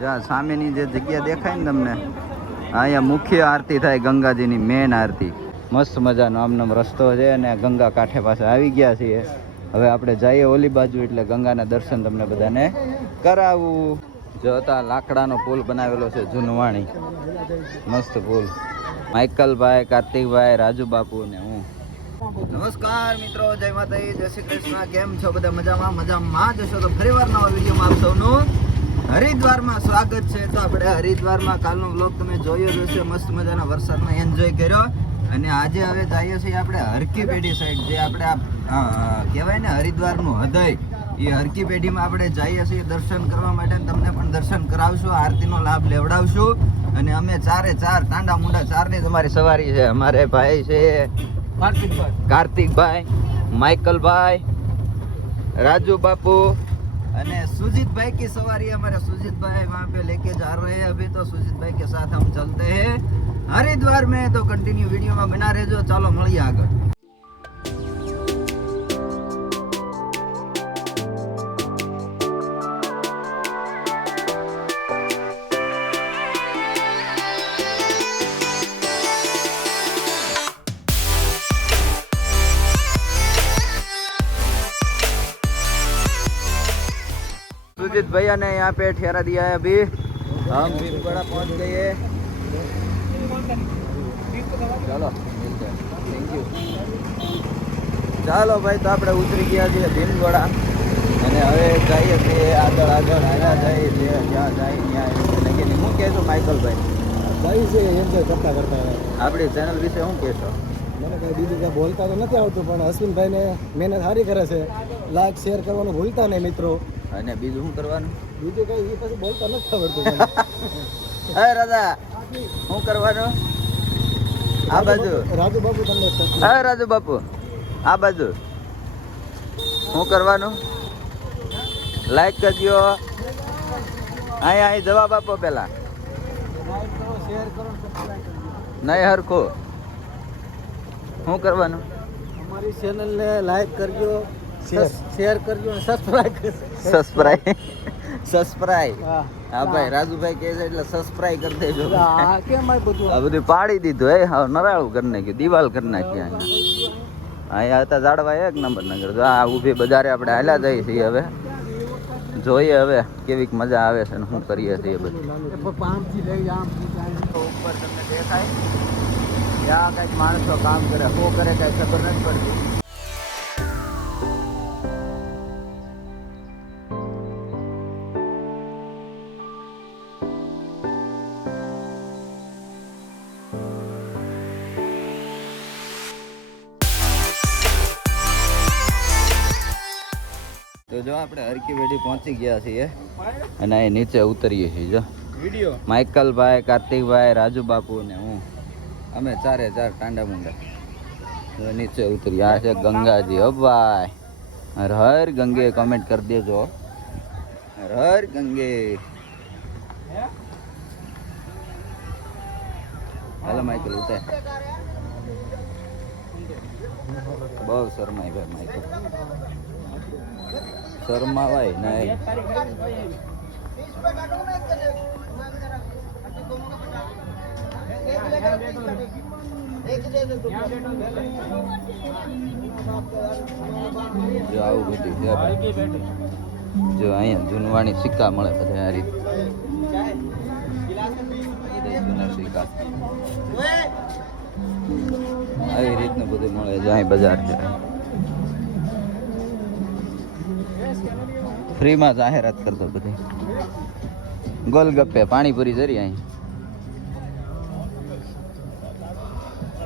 જ્યાં સામેની જે જગ્યા દેખાય ને તમને, અહીંયા મુખ્ય આરતી થાય, ગંગાજીની મેન આરતી. મસ્ત મજાનો આમનામ રસ્તો છે અને ગંગા કાંઠે પાસે આવી ગયા છીએ. હવે આપણે જઈએ ઓલી બાજુ, એટલે ગંગાના દર્શન તમને બધાને કરાવું. જો હતા લાકડાનો પુલ બનાવેલો છે જૂનવાણી, મસ્ત પુલ. માઇકલભાઈ, કાર્તિકભાઈ, રાજુ બાપુ ને હું. નમસ્કાર મિત્રો, જય માતાજી, જય શ્રી કૃષ્ણ. કેમ છો બધા? મજામાં જશો તો ફરીવાર નવા વિડીયોમાં આપ સૌનું હરિદ્વારમાં સ્વાગત છે. તો આપણે હરિદ્વારમાં કાલનો વ્લોગ તમે જોયો જ હશે, મસ્ત મજાના વરસાદમાં એન્જોય કર્યો. અને આજે હવે જઈએ છીએ આપણે હરકી પેઢી સાઈડ, જે આપણે કહેવાય ને હરિદ્વારનું હૃદય, એ હરકી પેઢીમાં આપણે જઈએ છીએ દર્શન કરવા માટે. તમને પણ દર્શન કરાવશું, આરતીનો લાભ લેવડાવશું. અને અમે ચારે ચાર ટાંડા મુંડા ચારની તમારી સવારી છે. અમારે ભાઈ છે કાર્તિકભાઈ, માઇકલભાઈ, રાજુ બાપુ અને सुजीत भाई की सवारी. हमारे सुजीत भाई वहाँ पे लेके जा रहे हैं अभी. तो सुजीत भाई के साथ हम चलते हैं हरिद्वार में. तो कंटिन्यू वीडियो में बना रहજો. ચાલો મળીએ આગળ. सुजीत भैया ने यहाँ पे ठहरा दिया है. अभी हम भीमगढ़ा पहुँच गए. चलो मिलते हैं. Thank you. ચાલો ભાઈ, તો આપણે ઉતરી ગયા છીએ ભીમગઢા અને હવે જઈએ છીએ આગળ આવ્યા જઈએ છીએ જ્યાં જાય ત્યાં લગીને. શું કહેશો માઇકલભાઈ? ભાઈ છે એન્જોય કરતા આપણી ચેનલ વિશે શું કહેશો? મને કંઈ બીજું કંઈ બોલતા તો નથી આવતું, પણ અશ્વિનભાઈને મહેનત સારી કરે છે. લાઈક શેર કરવાનું ભૂલતા નહીં મિત્રો. અને બીજું શું કરવાનું? બીજું કંઈ એ પછી બોલતા નથી આવડતું. હે રાધા, શું કરવાનું? આ બાજુ રાજુ બાપુ તમને હે રાજુ બાપુ, આ બાજુ શું કરવાનું? લાઈક કરજો. અહીં જવાબ આપો પેલા. લાઈક કરો, શેર કરો, સબસ્ક્રાઇબ કરજો. નહીં હરખું શું કરવાનું? અમારી ચેનલને લાઈક કરજો, શેર કરજો અને સબસ્ક્રાઇબ હા ભાઈ, રાજુભાઈ કહે છે એટલે સબસ્ક્રાઇબ કરી દેજો. કેમ આ બધું આ બધું પાડી દીધું. હા, નરાળું કરી નાખ્યું, દિવાલ કરી નાખી. અહીંયા હતા ઝાડવા એક નંબર નગર. આ ઊભી બજારે આપણે હાલ્યા જઈએ છીએ. હવે જોઈએ હવે કેવીક મજા આવે છે ને શું કરીએ છીએ બધું. ઉપર તમને દેખાય ત્યાં કંઈક માણસો કામ કરે, શું કરે કાંઈ ખબર નથી પડતી. તો જો આપણે હરકી પેઢી પહોંચી ગયા છીએ અને અહીં નીચે ઉતરીએ છીએ. જો માઇકલભાઈ, કાર્તિકભાઈ, રાજુ બાપુ ને હું, અમે ચારે ચાર ટાંડા મુંડા નીચે ઉતરી. આ છે ગંગાજી. હો ભાઈ, હર હર ગંગે કમેન્ટ કરી દેજો. હર હર ગંગે. હાલો માઇકલ ઉતાર. બહુ શરમાય ભાઈ માઇકલ. શરમાવાય નહીં. જો આવું બધું છે. જો અહીંયા જૂનવાણી સિક્કા મળે બધા. આ રીતે જૂના સિક્કા આવી રીતનું બધું મળે. જો અહીં બજાર છે. ફ્રીમાં જાહેરાત કરતો બધી. ગોલગપ્પે, પાણીપુરી જરી.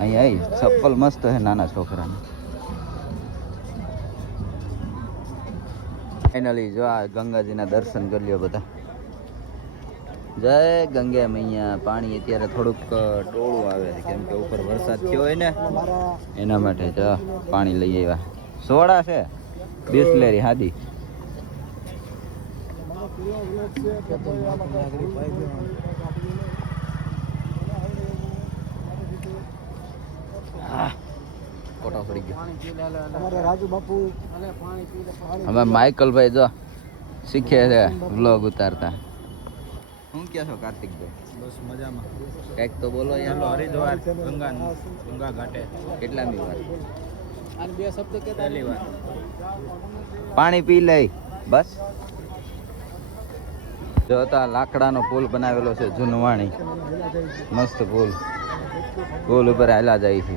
અહીં ચપ્પલ મસ્ત છે નાના છોકરાને. ફાઇનલી જો આ ગંગાજીના દર્શન કરી લ્યો બધા. જય ગંગા મૈયા. પાણી અત્યારે થોડુંક ટોળું આવે છે કેમ કે ઉપર વરસાદ થયો હોય ને એના માટે. જો પાણી લઈ આવ્યા. સોડા છે, બિસ્લેરી હાદી. કોટા પડી ગયો. અમે માઇકલભાઈ જો શીખે છે વ્લોગ ઉતારતા. શું કહો છો કાર્તિકભાઈ? બસ મજામાં. કંઈક તો બોલો યાર. હરિદ્વાર ગંગા ઘાટે કેટલામી વાર? અને 2 શબ્દ કે પહેલી વાર. પાણી પી લઈ બસ. જો તો આ લાકડાનો પુલ બનાવેલો છે જૂનવાણી, મસ્ત પુલ. પુલ ઉપર હાલા જાય છે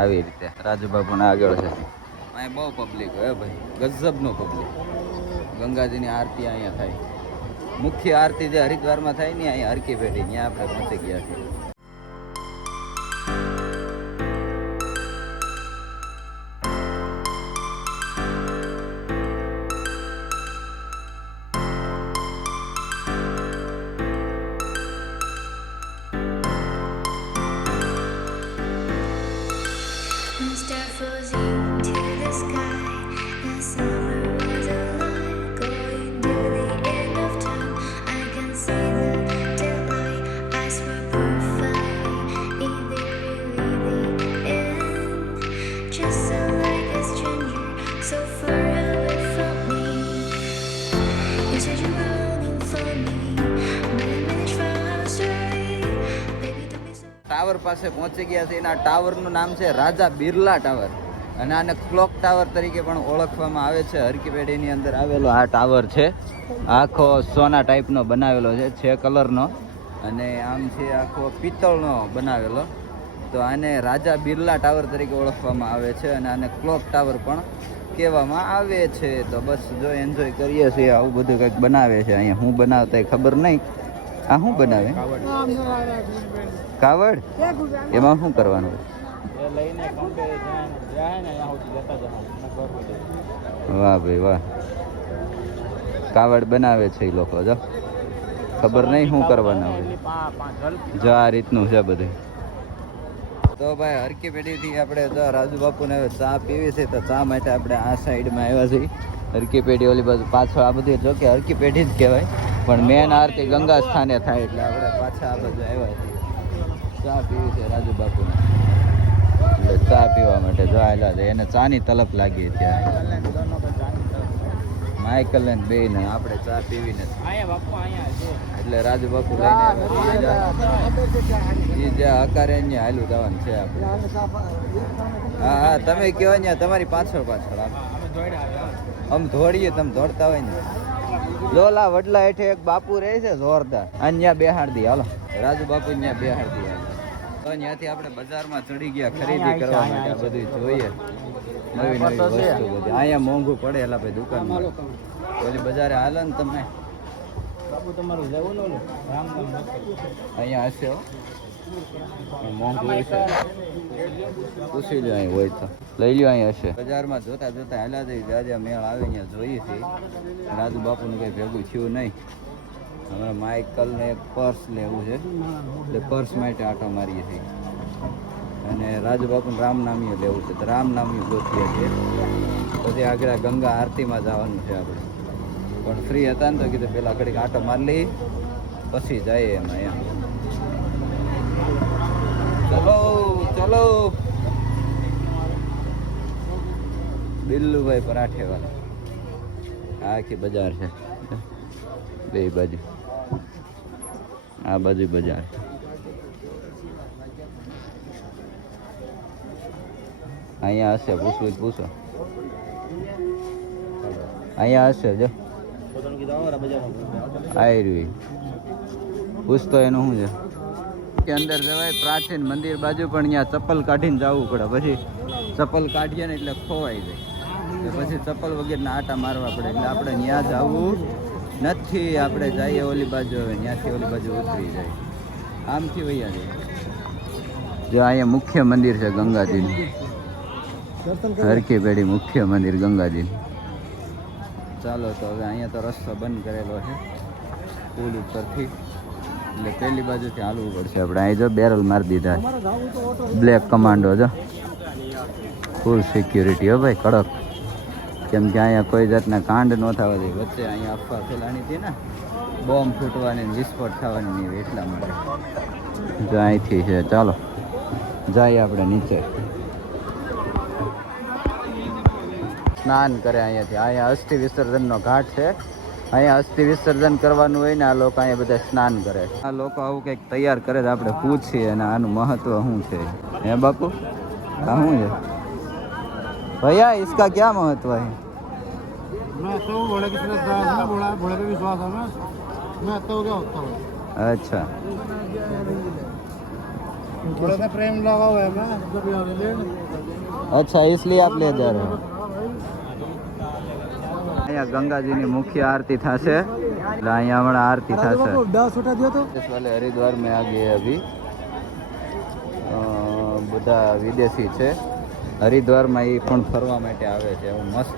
આવી રીતે. રાજુબાપુને આગળ છે. અહીંયા બહુ પબ્લિક હોય ભાઈ, ગજબનો પબ્લિક. ગંગાજીની આરતી અહીંયા થાય. મુખ્ય આરતી જે હરિદ્વારમાં થાય ને અહીંયા હરકી પેઢી, ત્યાં આપણે પહોંચી ગયા છીએ. Start floating to the sky. The summer was alive, going to the end of time. I can see the daylight. Eyes were perfect. Is it really the end? Just so like a stranger, so far away from me. You said you were longing for me. Many minutes from story. Baby, don't be so. Tower પાસે પહોંચી ગયા છે. એના ટાવરનું નામ છે રાજા Birla tower, અને આને clock tower તરીકે પણ ઓળખવામાં આવે છે. હરકી પેઢીની અંદર આવેલો આ ટાવર છે. આખો સોના ટાઈપનો બનાવેલો છે કલરનો, અને આમ છે આખો પિત્તળનો બનાવેલો. તો આને રાજા બિરલા ટાવર તરીકે ઓળખવામાં આવે છે, અને આને ક્લોક ટાવર પણ કહેવામાં આવે છે. તો બસ જો એન્જોય કરીએ છીએ. આવું બધું કંઈક બનાવે છે અહીંયા. હું બનાવતા ખબર નહીં. આ શું બનાવે? કાવડ. એમાં શું કરવાનું? વાહ ભાઈ વાહ, કાવડ બનાવે છે એ લોકો. જો ખબર નહીં શું કરવાના હોય. જો આ રીતનું છે બધું. તો ભાઈ હરકી પેઢીથી આપણે જો રાજુબાપુને હવે ચા પીવી છે, તો ચા માટે આપણે આ સાઈડમાં આવ્યા છીએ. હરકી પેઢી ઓલી બાજુ પાછળ. આ બધી જો કે હરકી પેઢી જ કહેવાય, પણ મેન આરતી ગંગા સ્થાને થાય એટલે આપણે પાછા આ બાજુ આવ્યા છીએ. ચા પીવી છે રાજુબાપુને, એટલે ચા પીવા માટે જોયેલા છે. એને ચાની તલપ લાગી ત્યાં. માઇકલ ને બે ને આપણે ચા પીવીને એટલે રાજુબાપુ લઈને એ જ્યાં હકારે અહીંયા હાલું જવાનું છે આપણે. હા હા, તમે કહો ને તમારી પાછળ પાછળ આમ દોડીએ. તમે દોડતા હોય ને લોલા વડલા હેઠે એક બાપુ રહે છે જોરદાર, અહીંયા બેહાડી હાલો. રાજુબાપુ ત્યાં બેહાડી હાલો. તો ત્યાંથી આપણે બજારમાં ચડી ગયા ખરીદી કરવા માટે. આ બધું જોઈએ નવી નવી વસ્તુ બધી. અહીંયા મોંઘું પડે એટલે ભાઈ દુકાનમાં. ઓલી બજારે હાલે ને તમને અહીંયા હશે હો. મોંઘું હશે, પૂછી લો. અહીં હોય તો લઈ લ્યો. અહીં હશે. બજારમાં જોતા જોતા હાલ્યા જઈ. જાજા મેળ આવે અહીંયા જોઈએ છીએ. રાજુબાપુનું કંઈ ભેગું થયું નહીં. અમારા માઇકલને એક પર્સ લેવું છે, એટલે પર્સ માટે આટો મારીએ છીએ. અને રાજુબાપુને રામનામીઓ લેવું છે, તો રામનામીઓ ગોતીએ છીએ. પછી આગળ ગંગા આરતીમાં જવાનું છે આપણે, પણ ફ્રી હતા ને તો કીધું પેલા ઘડીક આટો મારી લઈ પછી જઈએ એમાં. એમ ચલો ચલો. બિલ્લુભાઈ પરાઠેવાલા. આ આખી બજાર છે, બે બાજુ. આ બાજુ બજાર. અહીંયા હશે, પૂછવું પૂછો. અહીંયા હશે જો આવી પૂછતો એનું શું છે કે અંદર જવાય. પ્રાચીન મંદિર બાજુ પણ અહીંયા ચપ્પલ કાઢીને જવું પડે. પછી ચપ્પલ કાઢીએ ને એટલે ખોવાઈ જાય, પછી ચપ્પલ વગેરેના આટા મારવા પડે. એટલે આપણે ત્યાં જવું નથી. આપણે જઈએ ઓલી બાજુ. હવે ત્યાંથી ઓલી બાજુ ઉતરી જાય, આમથી વૈયા જાય. જો અહીંયા મુખ્ય મંદિર છે ગંગાજીનું. હરકી પેઢી મુખ્ય મંદિર ગંગાજીનું. ચાલો તો હવે અહીંયા તો રસ્તો બંધ કરેલો છે પુલ ઉપરથી, એટલે પહેલી બાજુથી હાલવું પડશે આપણે. અહીં જો બેરલ મારી દીધા, બ્લેક કમાન્ડો. જો ફૂલ સિક્યુરિટી હો ભાઈ, કડક. કેમ કે અહીંયા કોઈ જાતના કાંડ ન થવા દે. વચ્ચે અહીંયા અફવા ફેલાણી હતી ને, બોમ્બ ફૂટવાની વિસ્ફોટ થવાની નહીં, એટલા માટે. જો અહીંથી છે. ચાલો જઈએ આપણે નીચે. સ્નાન કરે અહીંયાથી. અહીંયા અસ્થિ વિસર્જનનો ઘાટ છે, અહીંયા અસ્થિ વિસર્જન કરવાનું હોય ને આ લોકો અહીંયા બધા સ્નાન કરે. આ લોકો આવું કંઈક તૈયાર કરે તો આપણે પૂછીએ અને આનું મહત્વ શું છે. હે બાપુ આ શું છે भैया इसका क्या महत्व है? मैं तो भोले की श्रद्धा है, भोले पे विश्वास है मैं तो क्या होता हूँ. अच्छा भोले से प्रेम लगा हुआ है मैं जब यहाँ ले अच्छा इसलिए आप ले जा रहे हो. અહીંયા ગંગાજીની મુખ્ય આરતી થશે એટલે અહીંયા હમણાં આરતી થશે. 10 उठा दिया तो इस वाले हरिद्वार में आ गए अभी બધા વિદેશી છે હરિદ્વારમાં એ પણ ફરવા માટે આવે છે. એવું મસ્ત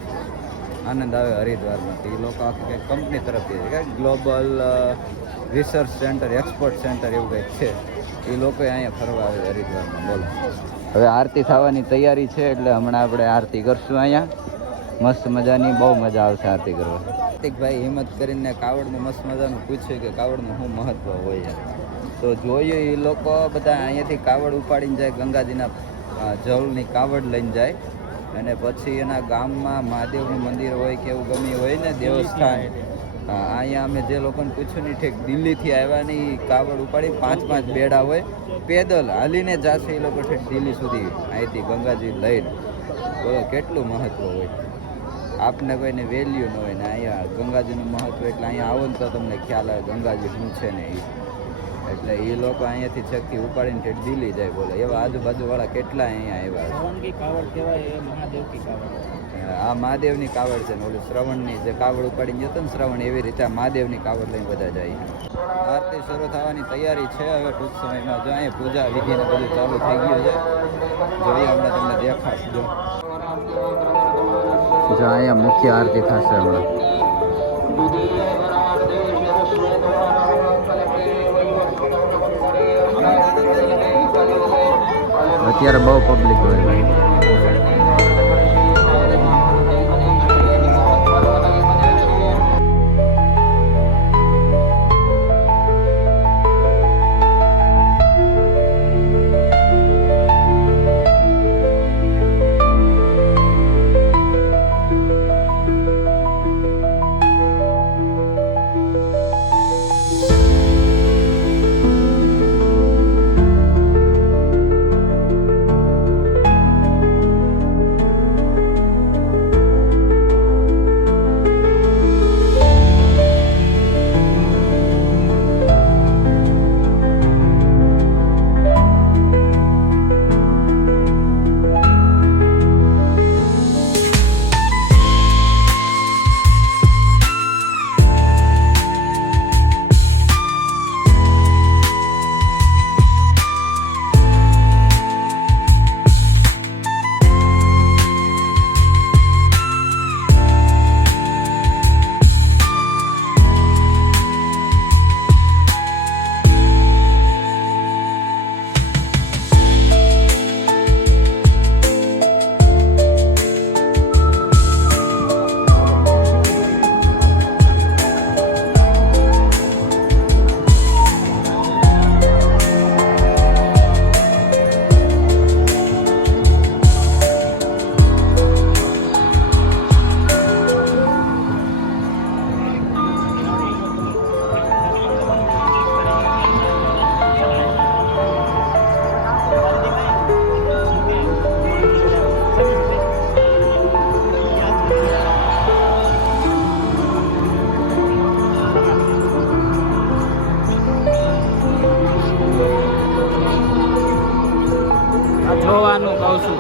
આનંદ આવે હરિદ્વારમાં. એ લોકો આખી કંઈક કંપની તરફથી છે કે global research centre export centre એવું કંઈક છે. એ લોકો અહીંયા ફરવા આવે હરિદ્વારમાં. બોલો હવે આરતી થવાની તૈયારી છે એટલે હમણાં આપણે આરતી કરશું અહીંયા. મસ્ત મજાની બહુ મજા આવશે આરતી કરવા. કાર્તિકભાઈ હિંમત કરીને કાવડનું મસ્ત મજાનું પૂછ્યું કે કાવડનું શું મહત્વ હોય છે. તો જોયું એ લોકો બધા અહીંયાથી કાવડ ઉપાડીને જાય ગંગાજીના જળની કાવડ લઈને જાય અને પછી એના ગામમાં મહાદેવનું મંદિર હોય કે એવું ગમે હોય ને દેવસ્થાન અહીંયા અમે જે લોકોને પૂછ્યું ને ઠીક દિલ્હીથી આવ્યા ને એ કાવડ ઉપાડી 5-5 બેડા હોય પેદલ હાલીને જશે એ લોકો ઠીક દિલ્હી સુધી અહીંથી ગંગાજી લઈને. બોલો કેટલું મહત્વ હોય. આપને કોઈને વેલ્યુ ન હોય ને અહીંયા ગંગાજીનું મહત્વ એટલે અહીંયા આવો ને તો તમને ખ્યાલ આવે ગંગાજી શું છે ને એ. એટલે એ લોકો અહીંયાથી છેકથી ઉપાડીને ઠેઠ દિલ્હી જાય. બોલે એવા આજુબાજુવાળા કેટલા અહીંયા આવ્યા છે. આ મહાદેવની કાવડ છે ને ઓલું શ્રવણની જે કાવડ ઉપાડીને જતો ને શ્રવણ એવી રીતે આ મહાદેવની કાવડ લઈને બધા જાય. આરતી શરૂ થવાની તૈયારી છે હવે ટૂંક સમયમાં. જો અહીંયા પૂજા વિધિને બધું ચાલુ થઈ ગયું છે. જોઈએ હમણાં તમને દેખાશ. જો અહીંયા મુખ્ય આરતી થશે હમણાં. અત્યારે બહુ પબ્લિક હોય ભાઈ. જોવાનું કહું છું.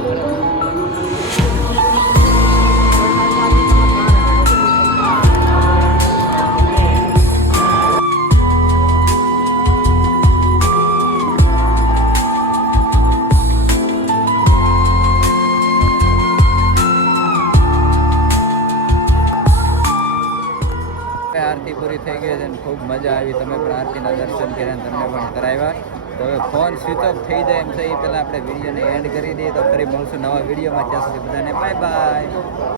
આરતી પૂરી થઈ ગઈ છે અને ખૂબ મજા આવી. તમે પણ આરતીના દર્શન કર્યા અને તમને પણ કરાવ્યા. તો હવે ફોન સ્વિચ ઓફ થઈ જાય એમ છે એ પહેલાં આપણે વિડીયોને એન્ડ કરી દઈએ. તો ફરી મળશું નવા વિડીયોમાં. ત્યાં સુધી બધાને બાય બાય.